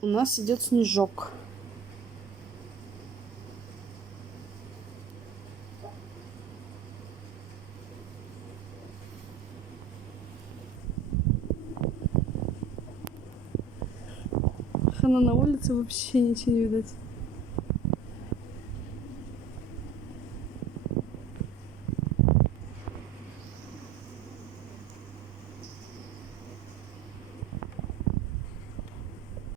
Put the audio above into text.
У нас идет снежок. Хана на улице вообще ничего не видать.